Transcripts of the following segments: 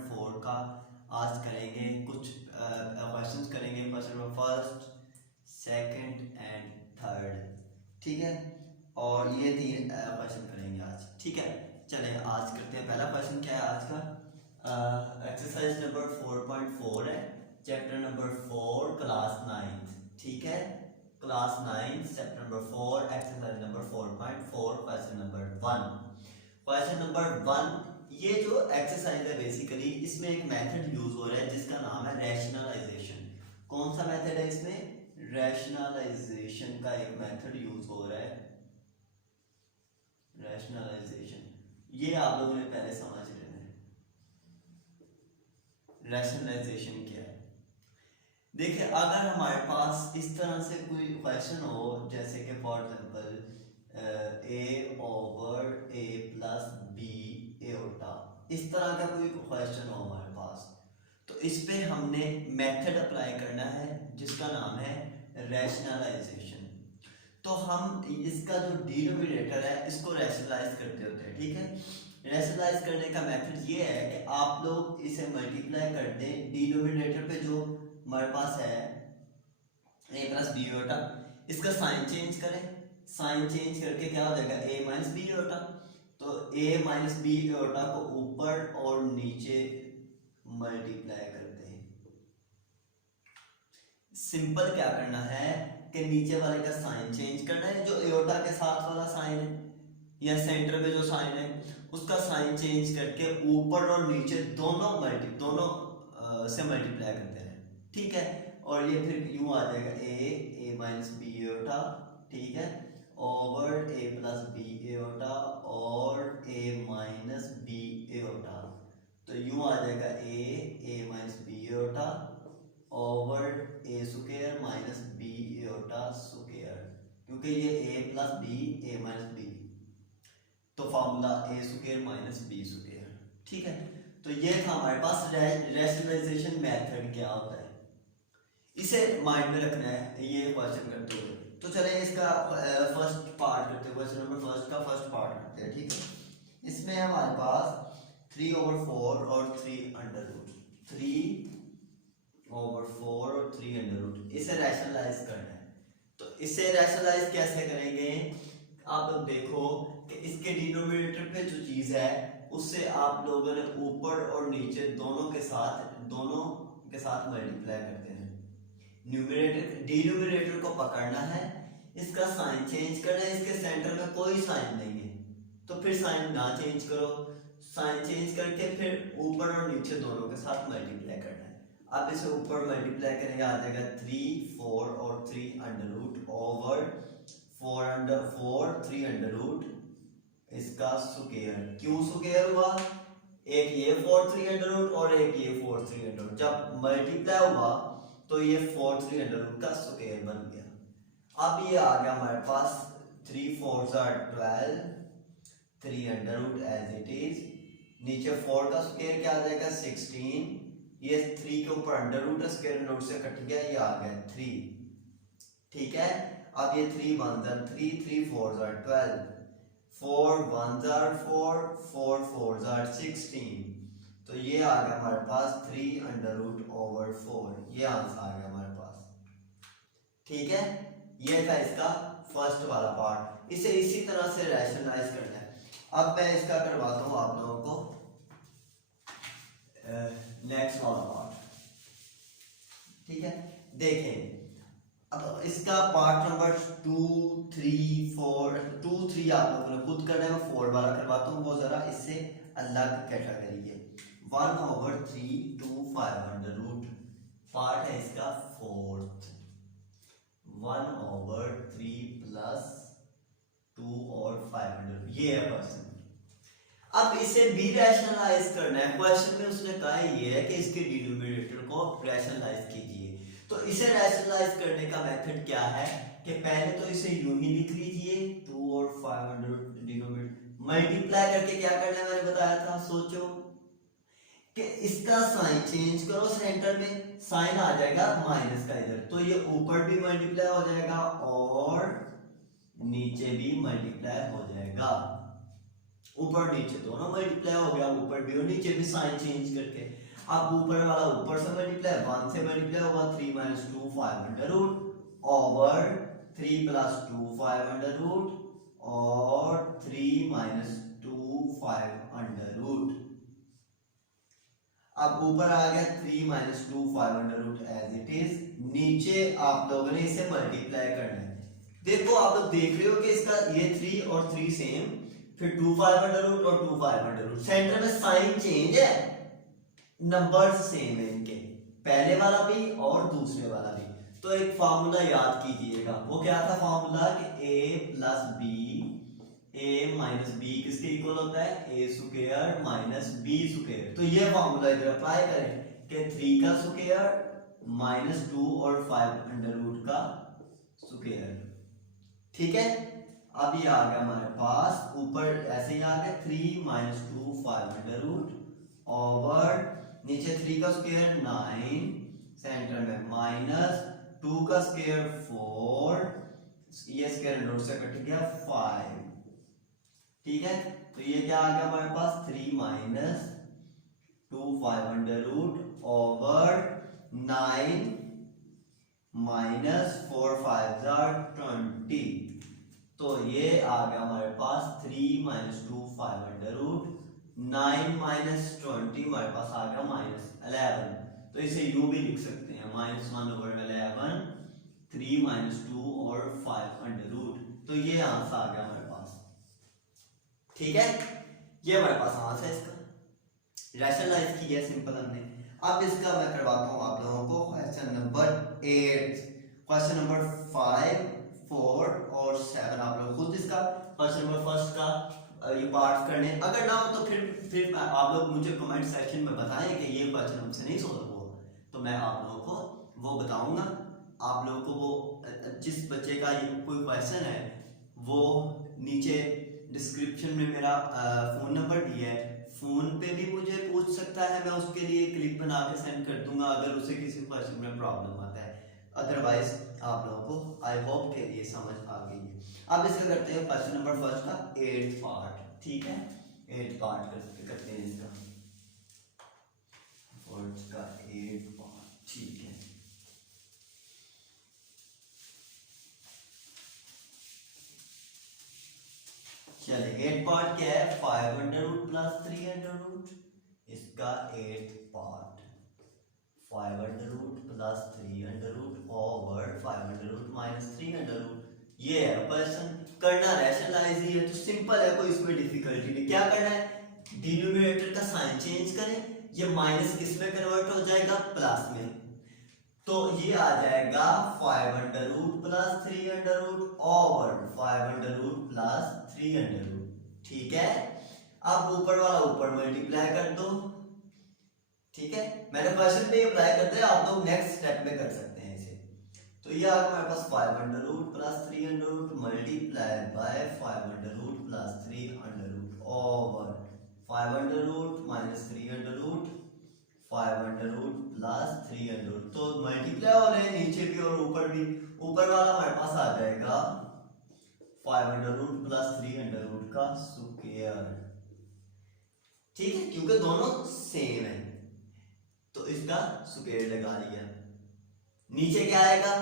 4.4 का आज करेंगे, कुछ क्वेश्चंस करेंगे, question number first, second and third, ठीक है। और ये 3 क्वेश्चन करेंगे आज, ठीक है। चलें आज करते हैं। पहला क्वेश्चन क्या है आज का, एक्सरसाइज नंबर 4.4 है, चैप्टर नंबर 4, क्लास 9, ठीक है। Class 9 chapter number 4, exercise number 4.4, question number 1। Question number 1, ये जो एक्सरसाइज है बेसिकली इसमें एक मेथड यूज हो रहा है जिसका नाम है रैशनलाइजेशन। कौन सा मेथड है इसमें? रैशनलाइजेशन का एक मेथड यूज हो रहा है, रैशनलाइजेशन। ये आप लोगों ने पहले समझ लेना है रैशनलाइजेशन क्या है। देखिए अगर हमारे पास इस तरह से कोई क्वेश्चन हो, जैसे कि for example a over a plus b aorta, इस तरह का कोई क्वेश्चन हो हमारे पास, तो इस पे हमने मेथड अप्लाई करना है जिसका नाम है रैशनलाइजेशन। तो हम इसका जो डिनोमिनेटर है इसको रैशनलाइज करते होते हैं, ठीक है। रैशनलाइज करने का मेथड ये है कि आप लोग इसे मल्टीप्लाई कर दें डिनोमिनेटर पे जो हमारे पास है a प्लस बी होता, इसका साइन चेंज करें, साइन चेंज करके क्या हो जाएगा a माइनस बी होता। तो a माइनस बी होता को ऊपर और नीचे मल्टीप्लाई करते हैं। सिंपल क्या करना है कि नीचे वाले का साइन चेंज करना है, जो एओटा के साथ वाला साइन है या सेंटर पे जो साइन है उसका साइन चेंज करके ऊपर और नीचे दोनों से मल्टीप्लाई करते हैं, ठीक है। और ये फिर यूं आ जाएगा a माइनस बी एओटा, ठीक है, over a plus b iota और a माइनस बी एओटा। तो यूं आ जाएगा a minus b iota over a square minus b iota square, क्योंकि ये a plus b a minus b, तो formula a square minus b square, ठीक है। तो ये था हमारे पास रैशनलाइजेशन मेथड क्या होता है, इसे माइंड में रखना है ये क्वेश्चन करते हुए। तो चले इसका फर्स्ट पार्ट करते हैं, क्वेश्चन नंबर फर्स्ट का फर्स्ट पार्ट करते हैं, ठीक है। इसमें हमारे पास 3/4 और 3 अंडर रूट, 3/4 और 3 अंडर रूट, इसे रैशनलाइज करना है। तो इसे रैशनलाइज कैसे करेंगे, आप लोग देखो कि इसके डिनोमिनेटर पे जो चीज है उससे आप लोगों ने ऊपर और नीचे दोनों के साथ मल्टीप्लाई करते हैं। न्यूमरेटर डिनोमिनेटर को पकड़ना है, इसका साइन चेंज करना है, इसके सेंटर में कोई साइन नहीं है तो फिर साइन ना चेंज करो, साइन चेंज करके फिर ऊपर और नीचे दोनों के साथ मल्टीप्लाई करना है। अब इसे ऊपर मल्टीप्लाई करेंगे, आ जाएगा 3, 4 और 3 under root over 4 3 under root इसका स्क्वायर। क्यों स्क्वायर हुआ? एक ये 4 3 अंडर रूट और एक ये 4 3 अंडर रूट, जब मल्टीप्लाई हुआ तो ये 4 3 अंडर रूट का स्क्वायर बन गया। अब ये आ गया हमारे पास 3 4 12, 3 under root as it is, नीचे 4 का स्क्वायर क्या आ जाएगा 16, ये 3 के ऊपर अंडर रूट है, स्क्वायर रूट से कट गया, ये आ गया 3, ठीक है। अब ये 3 1 3, 3 4 12, 4 1 4, 4 4 16, तो ये आ गया हमारे पास 3 अंडर रूट ओवर 4, ये आंसर आ गया हमारे पास, ठीक है। ये था इसका फर्स्ट वाला पार्ट, इसे इसी तरह से रैशनलाइज करना है। अब मैं इसका करवाता हूं आप लोगों को नेक्स्ट वाला पार्ट, ठीक है। देखें अब इसका पार्ट नंबर 2 3 4 2 3 आप लोगों ने खुद करना है, मैं 4 वाला करवाता हूँ, वो जरा इससे अलग कैटेगरी है। 1/3 2 5 अंडर रूट, पार्ट है इसका फोर्थ, 1/3 प्लस 2 और 5 अंडर, ये है क्वेश्चन। अब इसे भी रैशनलाइज करना है, क्वेश्चन में उसने कहा ये है कि इसके डिनोमिनेटर को रैशनलाइज कीजिए। तो इसे रैशनलाइज करने का मेथड क्या है कि पहले तो इसे यूं ही लिख लीजिए, 2 और 5 अंडर डिनोमिनेटर मल्टीप्लाई करके क्या करना है मैंने बताया था, सोचो कि इसका साइन चेंज करो, सेंटर में साइन आ जाएगा माइनस का इधर, तो ये ऊपर भी मल्टीप्लाई हो जाएगा और नीचे भी मल्टीप्लाई हो जाएगा। ऊपर नीचे दोनों मल्टीप्लाई हो गया, ऊपर भी और नीचे भी साइन चेंज करके। अब ऊपर वाला ऊपर से मल्टीप्लाई 1 से मल्टीप्लाई होगा 3 minus 2 5 under root over 3 plus 2 5 under root और 3 minus 2 5 अंडर रूट। अब ऊपर आ गया 3 minus 2 5 under root as it is, नीचे आप लोगों ने इसे मल्टीप्लाई करना है। देखो आप लोग देख रहे हो कि इसका ये 3 और 3 सेम, फिर 2 5 अंडर रूट और 2 5 अंडर रूट, सेंटर में साइन चेंज है, नंबर्स सेम है इनके, पहले वाला भी और दूसरे वाला भी। तो एक फार्मूला याद कीजिएगा, वो क्या था फार्मूला कि a plus b, a minus b किसके इक्वल होता है, a square minus b square. तो ये फार्मूला इधर अप्लाई करें कि 3 का स्क्वायर माइनस 2 और 5 अंडर रूट का स्क्वायर। ठीक है, अब ये आ गया हमारे पास, ऊपर ऐसे ही आ गया 3 minus 2 5 अंडर रूट ओवर नीचे 3 का स्क्वायर 9, सेंटर में माइनस 2 का स्क्वायर 4, ये स्क्वायर अंडर रूट से कट गया 5। ठीक है, तो ये क्या आ गया हमारे पास 3 minus 2 5 under root over 9 minus 4 5 20। तो ये आ गया हमारे पास 3 minus 2 5 अंडर रूट 9 minus 20 हमारे पास आ गया -11। तो इसे यूं भी लिख सकते हैं -1/11 3 minus 2 और 5 अंडर रूट। तो ये आंसर आ गया हमारे पास। ठीक है, ये हमारे पास आंसर है, इसका रैशनलाइज किया सिंपल हमने। अब इसका मैं करवाता हूं आप लोगों को क्वेश्चन नंबर 8, क्वेश्चन नंबर 5 4 और 7 आप लोग खुद इसका क्वेश्चन नंबर फर्स्ट का ये पार्ट करने, अगर ना हो तो फिर आप लोग मुझे कमेंट सेक्शन में बताएं कि ये क्वेश्चन हमसे नहीं सॉल्व हुआ, तो मैं आप लोगों को वो बताऊंगा। आप लोगों को वो जिस बच्चे का ये कोई क्वेश्चन है वो नीचे डिस्क्रिप्शन में मेरा फ़ोन नंबर दिया है, फ़ोन पे भी मुझे पूछ सकता है, मैं उसके लिए क्लिप बना के सेंड कर दूंगा अगर उसे किसी क्वेश्चन में प्रॉब्लम आता है। अदरवाइज आप लोगों को आई होप के लिए समझ आ गई है। अब इसका करते हैं क्वेश्चन नंबर फर्स्ट का 8th पार्ट। ठीक है, 8th पार्ट करते हैं इसका फर्स्ट का 8th पार्ट। ठीक है, चलिए 8th पार्ट क्या है, 5 under root plus 3 under root. इसका 8th part 5 under root plus 3 under root over 5 under root minus 3 under root. ये है क्वेश्चन, करना रैशनलाइज ही है तो सिंपल है, कोई इसमें डिफिकल्टी नहीं। क्या करना है, डिनोमिनेटर का साइन चेंज करें, ये माइनस किस में कन्वर्ट हो जाएगा, प्लस में। तो ये आ जाएगा 5 under root plus 3 under root over 5 under root plus 3 under root. ठीक है, अब ऊपर वाला ऊपर मल्टीप्लाई कर दो। ठीक है, मैंने क्वेश्चन पे अप्लाई करते हैं, आप लोग नेक्स्ट स्टेप में कर सकते हैं इसे। तो ये आ गया हमारे पास 5 under root plus 3 under root multiply by 5 under root plus 3 under root over 5 under root minus 3 under root 5 under root plus 3 under root. तो मल्टीप्लाई हो रहे हैं नीचे भी और ऊपर भी, ऊपर वाला हमारे पास आ जाएगा 5 under root plus 3 under root का स्क्वायर। ठीक है, क्योंकि दोनों सेम है तो इसका स्क्वायर लगा लिया। नीचे क्या आएगा,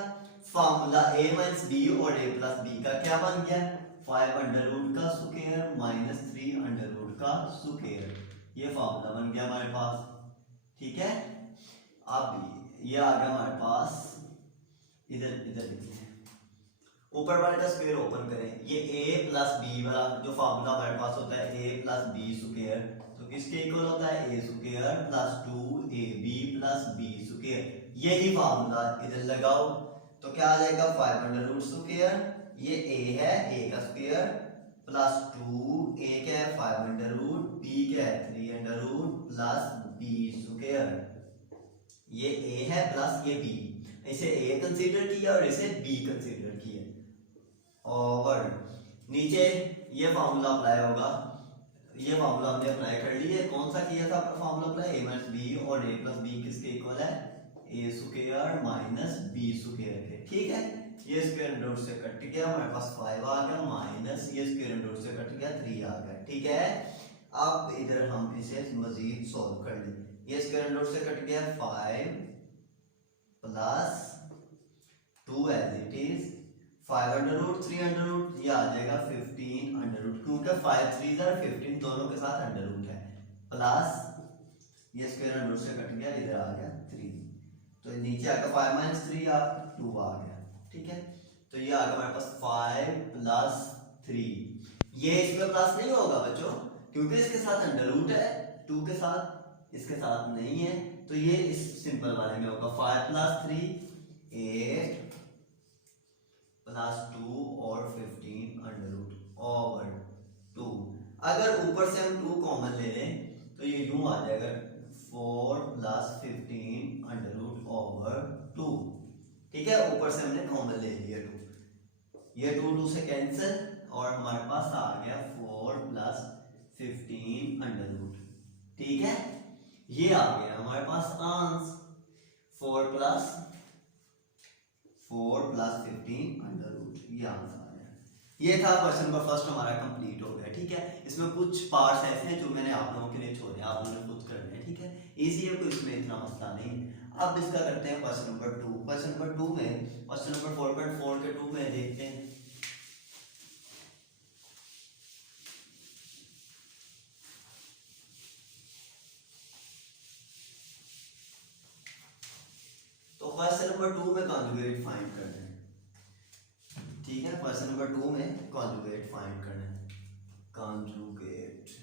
फार्मूला a माइनस बी और a प्लस बी का क्या बन गया, 5 अंडर रूट का स्क्वायर माइनस 3 अंडर रूट का स्क्वायर। ये फार्मूला बन गया हमारे पास। ठीक है, अब ये आ गया हमारे पास, इधर लिखते हैं, ऊपर वाले का स्क्वायर ओपन करें, ये a प्लस बी वाला जो फार्मूला हमारे पास होता है a प्लस बी स्क्वायर, तो किसके इक्वल होता है, a square plus 2ab plus b square. यही फार्मूला इधर लगाओ तो क्या आ जाएगा, 5 अंडर रूट स्क्वायर, ये a है, a का स्क्वायर प्लस 2a क्या है 5 अंडर रूट, b क्या है 3 under root plus b square. ये a है प्लस ये b, इसे a कंसीडर किया और इसे b कंसीडर किया। और नीचे ये फार्मूला अप्लाई होगा, ये फार्मूला हमने अप्लाई कर लिया। कौन सा किया था formula apply, a minus b और a प्लस बी किसके इक्वल है, a square minus b square है। ठीक है, ये स्क्वायर अंडर रूट से कट गया, हमारे पास 5 आ गया, माइनस ये स्क्वायर अंडर रूट से कट गया 3 आ गया। ठीक है, अब इधर हम इसे मजीद सॉल्व कर लें। ये स्क्वायर अंडर रूट से कट गया, 5 plus 2 as it is, 5 under root 3 under root, ये आ जाएगा 15 अंडर रूट, क्योंकि 5 3 और 15 दोनों के साथ अंडर रूट है, प्लस ये स्क्वायर अंडर रूट से कट गया, इधर आ गया 3, तो नीचे आकर 5 माइनस 3 आ 2 आ गया। ठीक है, तो ये आ गया हमारे पास 5 प्लस 3। ये इसमें प्लस नहीं होगा बच्चों, क्योंकि इसके साथ अंडर रूट है, 2 के साथ, इसके साथ नहीं है, तो ये इस सिंपल वाले में होगा 5 प्लस 3 8 प्लस 2 और 15 अंडर रूट ओवर 2। अगर ऊपर से हम 2 कॉमन ले लें तो ये यूं आ जाएगा 4 प्लस 15 अंडर रूट ओवर 2। ठीक है, ऊपर से हमने कॉमन ले लिया 2, ये 2 से कैंसिल और हमारे पास आ गया 4 प्लस 15 अंडर रूट। ठीक है, ये आ गया हमारे पास आंसर 4 प्लस 15 अंडर रूट, ये आंसर आ गया। ये था क्वेश्चन नंबर फर्स्ट, हमारा कंप्लीट हो गया। ठीक है, इसमें कुछ पार्ट्स ऐसे हैं जो मैंने आप लोगों के लिए छोड़े, आप लोगों ने खुद करने हैं। ठीक है, इजी है, कोई इसमें इतना मसला नहीं। अब इसका करते हैं क्वेश्चन नंबर 2। क्वेश्चन नंबर 2 में, क्वेश्चन नंबर 4.4 के 2 में देखते हैं। तो क्वेश्चन नंबर 2 में कॉन्जुगेट फाइंड करना है। ठीक है, क्वेश्चन नंबर 2 में कॉन्जुगेट फाइंड करना है। कॉन्जुगेट,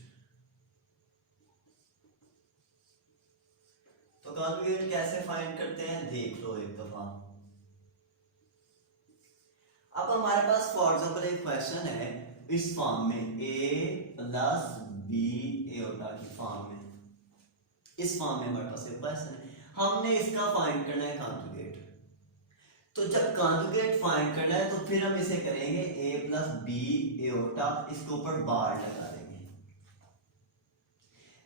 तो कॉन्जुगेट कैसे फाइंड करते हैं देख लो एक दफा। अब हमारे पास फॉर एग्जांपल एक क्वेश्चन है इस फॉर्म में, a प्लस बी एटा की फॉर्म में, इस फॉर्म में हमारे पास एक क्वेश्चन है, हमने इसका फाइंड करना है कॉन्जुगेट। तो जब कॉन्जुगेट फाइंड करना है तो फिर हम इसे करेंगे a प्लस बी एटा, इसके ऊपर बार लगा देंगे।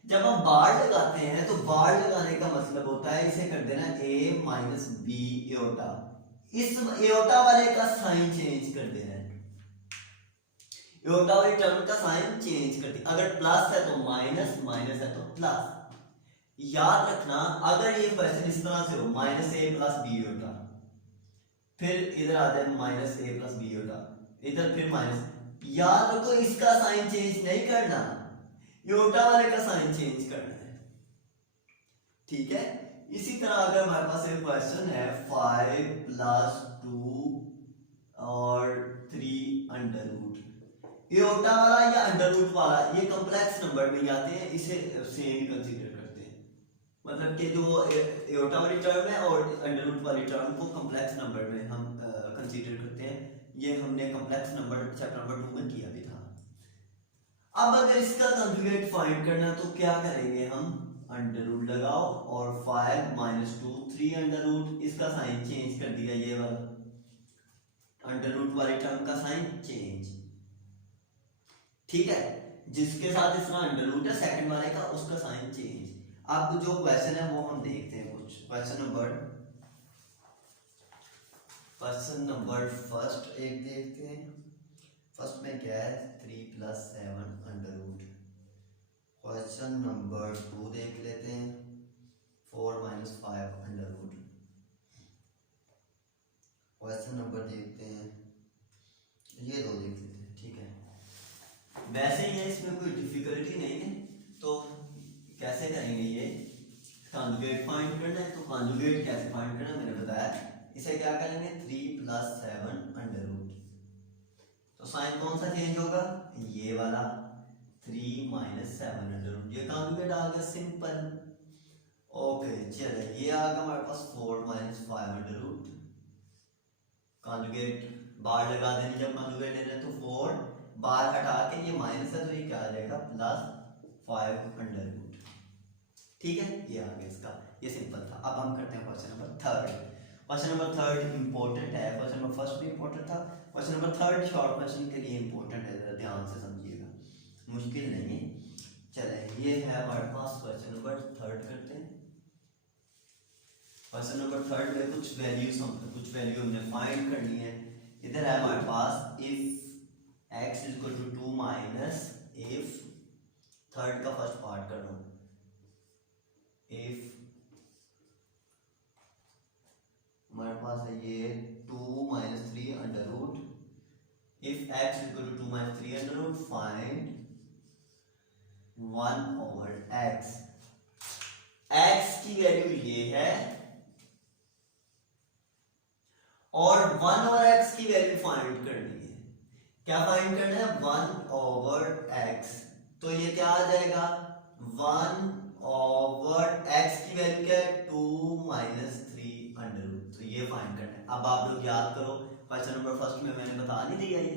जब हम बार लगाते हैं तो बार लगाने का मतलब होता है इसे कर देना a माइनस बी एटा, इस एटा वाले का साइन चेंज कर देना है, एटा वाली टर्म का साइन चेंज कर दिया। अगर प्लस है तो माइनस, माइनस है तो प्लस। याद रखना, अगर ये क्वेश्चन इस तरह से हो माइनस ए प्लस बी एटा, फिर इधर आ जाए माइनस ए प्लस बी एटा, इधर फिर माइनस, याद रखो इसका साइन चेंज नहीं करना, एटा वाले का साइन चेंज करना है। ठीक है, इसी तरह अगर हमारे पास एक क्वेश्चन है 5 प्लस 2 और 3 अंडर रूट, एटा वाला या अंडर रूट वाला ये कॉम्प्लेक्स नंबर में आते हैं, इसे सेम कंसीडर करते हैं। मतलब कि जो एटा वाली टर्म है और अंडर रूट वाली टर्म को कॉम्प्लेक्स नंबर में हम कंसीडर करते हैं। ये हमने कॉम्प्लेक्स नंबर चैप्टर नंबर 2 में किया भी था। अब अगर इसका कॉन्जुगेट फाइंड करना तो क्या करेंगे हम, अंडर रूट लगाओ और 5 माइनस 2 3 अंडर रूट, इसका साइन चेंज कर दिया, ये वाला अंडर रूट वाली टर्म का साइन चेंज। ठीक है, जिसके साथ इसका अंडर रूट है सेकंड वाले का, उसका साइन चेंज। अब जो क्वेश्चन है वो हम देखते हैं कुछ। क्वेश्चन नंबर फर्स्ट एक देखते हैं। फर्स्ट में क्या है, 3 plus 7 under root. Question number 2 देख लेते हैं, 4 minus 5 under root. Question number देखते हैं, ये दो देख लेते हैं। ठीक है, वैसे ही है, इसमें कोई डिफिकल्टी नहीं है। तो कैसे करेंगे, ये कॉन्जुगेट फाइंड करना है। तो कॉन्जुगेट कैसे फाइंड करना मैंने बताया, इसे क्या करेंगे 3 प्लस 7 अंडर रूट, तो साइन कौन सा चेंज होगा, ये वाला 3 माइनस 7 अंडर रूट, ये कॉन्जुगेट आ गया सिंपल। ओके चले, ये आ गया हमारे पास 4 माइनस 5 अंडर रूट, कॉन्जुगेट बार लगा देनी जब कॉन्जुगेट ले रहे तो 4 बार हटा के ये माइनस है तो ये क्या आ जाएगा प्लस 5 अंडर रूट। ठीक है, ये आ गया इसका, ये सिंपल था। अब हम करते हैं question number 3। Question number 3 important है, क्वेश्चन नंबर फर्स्ट भी इंपॉर्टेंट था, क्वेश्चन नंबर 3 शॉर्ट क्वेश्चन के लिए इंपॉर्टेंट है, जरा ध्यान से समझिएगा, मुश्किल नहीं है। चले, ये है हमारे पास क्वेश्चन नंबर 3 करते हैं। क्वेश्चन नंबर 3 में कुछ वैल्यू हमने फाइंड करनी है। इधर है हमारे पास if x equal to 2 minus if, third का फर्स्ट पार्ट कर रहा हूं, इफ हमारे पास है ये 2 minus 3 under root, if x equal to 2 minus 3 under root find 1 over x। x की वैल्यू ये है और 1 ओवर x की वैल्यू फाइंड करनी है। क्या फाइंड करना है? 1 ओवर x। तो ये क्या आ जाएगा? 1 ओवर x की वैल्यू क्या है? 2 माइनस 3 अंडर रूट। तो ये फाइंड करना है। अब आप लोग याद करो, क्वेश्चन नंबर फर्स्ट में मैंने बता नहीं दिया ये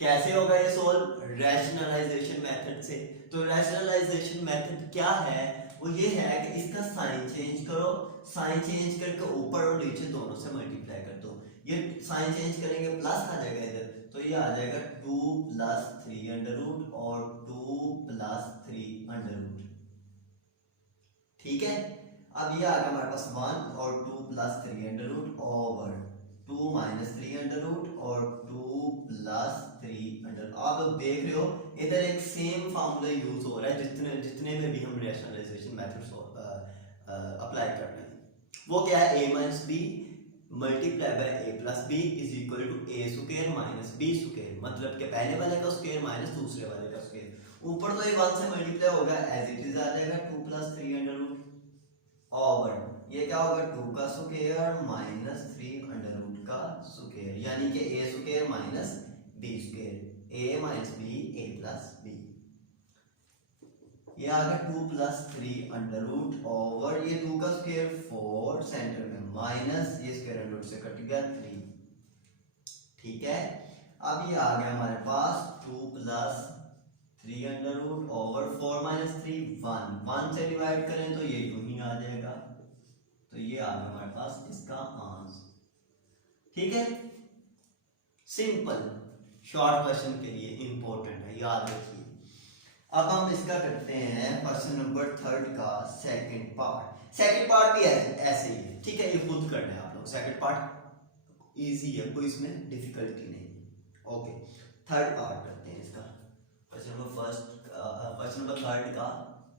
कैसे होगा ये सोल्व, रैशनलाइजेशन मेथड से। तो रैशनलाइजेशन मेथड क्या है? वो ये है कि इसका साइन चेंज करो, साइन चेंज करके ऊपर और नीचे दोनों से मल्टीप्लाई कर दो। ये साइन चेंज करेंगे प्लस आ जाएगा इधर, तो ये आ जाएगा 2 प्लस 3 अंडर रूट और 2 प्लस 3 अंडर रूट। ठीक है, अब ये आ गया हमारे पास 1 और 2 plus 3 under root over 2 minus 3 under root और 2 प्लस 3 अंडर। आप लोग देख रहे हो इधर एक सेम फार्मूला यूज हो रहा है जितने में भी हम रैशनलाइजेशन मेथड्स अप्लाई कर रहे हैं। वो क्या है? a minus b multiply by a plus b is equal to a square minus b square. मतलब कि पहले वाले का स्क्वायर माइनस दूसरे वाले का स्क्वायर। ऊपर तो ये 1 से मल्टीप्लाई होगा, एज इट इज आ जाएगा 2 प्लस 3 अंडर रूट ओवर ये क्या होगा? 2 का स्क्वायर माइनस 3 अंडर रूट का स्क्वायर, यानी कि a square minus b square, a minus b a plus b। ये आ गया 2 प्लस 3 अंडर रूट ओवर ये 2 का स्क्वायर 4 सेंटर में माइनस ये स्क्वायर अंडर रूट से कट गया 3। ठीक है, अब ये आ गया हमारे पास 2 plus 3 under root over 4 minus 3 1 से डिवाइड करें तो ये यूं ही आ जाएगा। तो ये आ गया हमारे पास इसका आंसर। ठीक है, सिंपल शॉर्ट क्वेश्चन के लिए इंपॉर्टेंट है, याद रखिए। अब हम इसका करते हैं क्वेश्चन नंबर 3 का सेकंड पार्ट। सेकंड पार्ट भी ऐसे ही है। ठीक है, ये खुद करना है आप लोग। सेकंड पार्ट इजी है, कोई इसमें डिफिकल्टी नहीं। ओके, थर्ड पार्ट करते हैं इसका। क्वेश्चन नंबर 3 का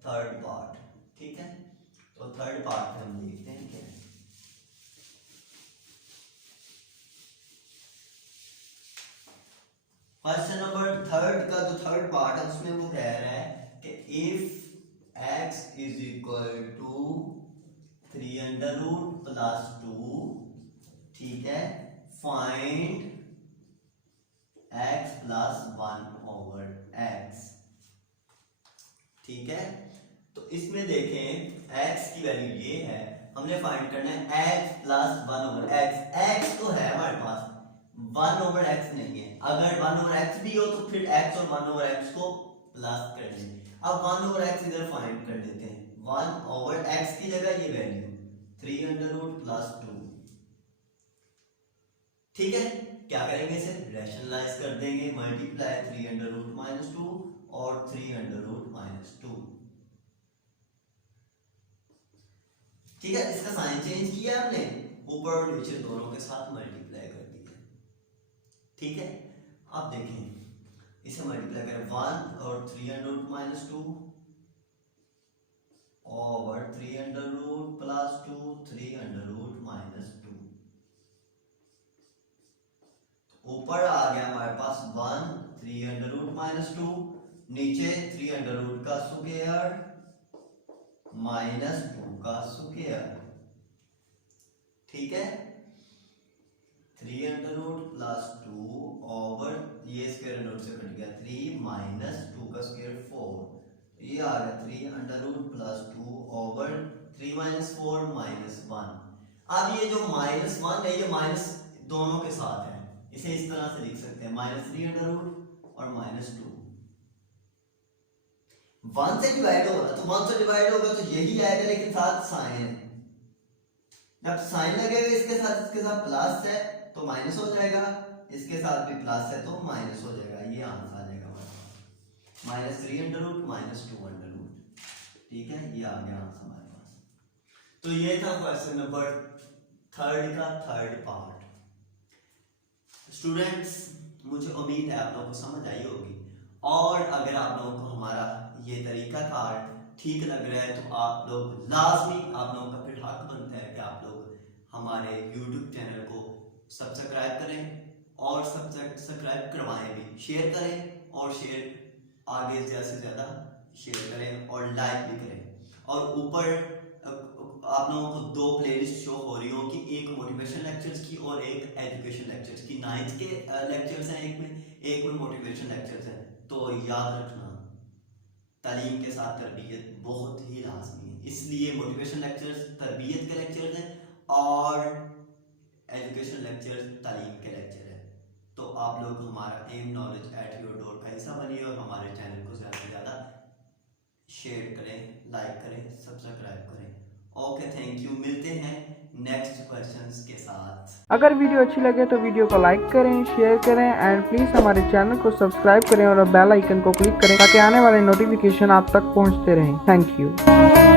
थर्ड पार्ट। ठीक है, तो थर्ड पार्ट में हम देखते हैं क्या है। क्वेश्चन नंबर 3 का जो थर्ड पार्ट है उसमें वो कह रहा है कि if x is equal to 3 under root plus 2, ठीक है, find x plus 1 over x। ठीक है, तो इसमें देखें x की वैल्यू ये है, हमने फाइंड करना है x plus 1 over x। x तो है हमारे पास, 1 ओवर x नहीं है। अगर 1 ओवर x भी हो तो फिर x और 1 ओवर x को प्लस कर लें। अब 1 ओवर x इधर फाइंड कर लेते हैं। 1 ओवर x की जगह ये वैल्यू 3 अंडर रूट प्लस 2। ठीक है, क्या करेंगे? इसे रैशनलाइज कर देंगे, मल्टीप्लाई 3 अंडर रूट माइनस 2 और 3 अंडर रूट माइनस 2। ठीक है, इसका साइन चेंज किया हमने, ऊपर और नीचे दोनों के साथ मल्टीप्लाई कर दिया। ठीक है, अब देखें इसे मल्टीप्लाई करें 1 और 3 under root minus 2 over 3 under root plus 2 3 under root minus 2। ऊपर आ गया हमारे पास 1 3 अंडर रूट माइनस 2, नीचे 3 अंडर रूट का स्क्वायर माइनस 2 का स्क्वायर। ठीक है, 3 अंडर रूट प्लस 2 ओवर ये स्क्वायर अंडर रूट से कट गया 3 माइनस 2 का स्क्वायर 4। ये आ गया 3 under root plus 2 over 3 minus 4 minus 1। अब ये जो माइनस 1 है ये माइनस दोनों के साथ है, इसे इस तरह से लिख सकते हैं माइनस 3 अंडर रूट और माइनस 2। 1 से डिवाइड होगा तो 1 से डिवाइड होगा तो यही आएगा, लेकिन साथ साइन है। जब साइन लगेगा इसके साथ प्लस है तो माइनस हो जाएगा, इसके साथ भी प्लस है तो माइनस हो जाएगा। ये आंसर आ जाएगा हमारे पास minus 3 under root minus 2 under root. ठीक है, ये आ गया आंसर हमारे पास। तो ये था क्वेश्चन नंबर 3 का 3rd पार्ट। स्टूडेंट्स, मुझे उम्मीद है आप लोगों को समझ आई होगी, और अगर आप लोगों को हमारा ये तरीकाकार ठीक लग रहा है तो आप लोग लाजमी, आप लोगों का फिर हक बनता है कि आप लोग हमारे YouTube चैनल को सब्सक्राइब करें, और सब्सक्राइब करवाएं भी, शेयर करें, और शेयर आगे ज़्यादा से ज़्यादा शेयर करें और लाइक भी करें। और ऊपर आप लोगों को 2 प्लेलिस्ट शो हो रही होगी, एक मोटिवेशन लेक्चर्स की और एक एजुकेशन लेक्चर्स की। 9th के लेक्चर्स हैं एक में मोटिवेशन लेक्चर्स हैं। तो याद रखना, तालीम के साथ तरबियत बहुत ही लाजमी है, इसलिए मोटिवेशन लेक्चर्स तरबियत के लेक्चर्स हैं और एजुकेशन लेक्चर्स तालीम के लेक्चर हैं। तो आप लोग हमारा M knowledge at your door का हिस्सा बनिए और हमारे चैनल को ज़्यादा से ज़्यादा शेयर करें, लाइक करें, सब्सक्राइब करें। Okay, thank you. मिलते हैं नेक्स्ट क्वेश्चंस के साथ। अगर वीडियो अच्छी लगे तो वीडियो को लाइक करें, शेयर करें एंड प्लीज़ हमारे चैनल को सब्सक्राइब करें और बेल आइकन को क्लिक करें ताकि आने वाले नोटिफिकेशन आप तक पहुंचते रहें। Thank you.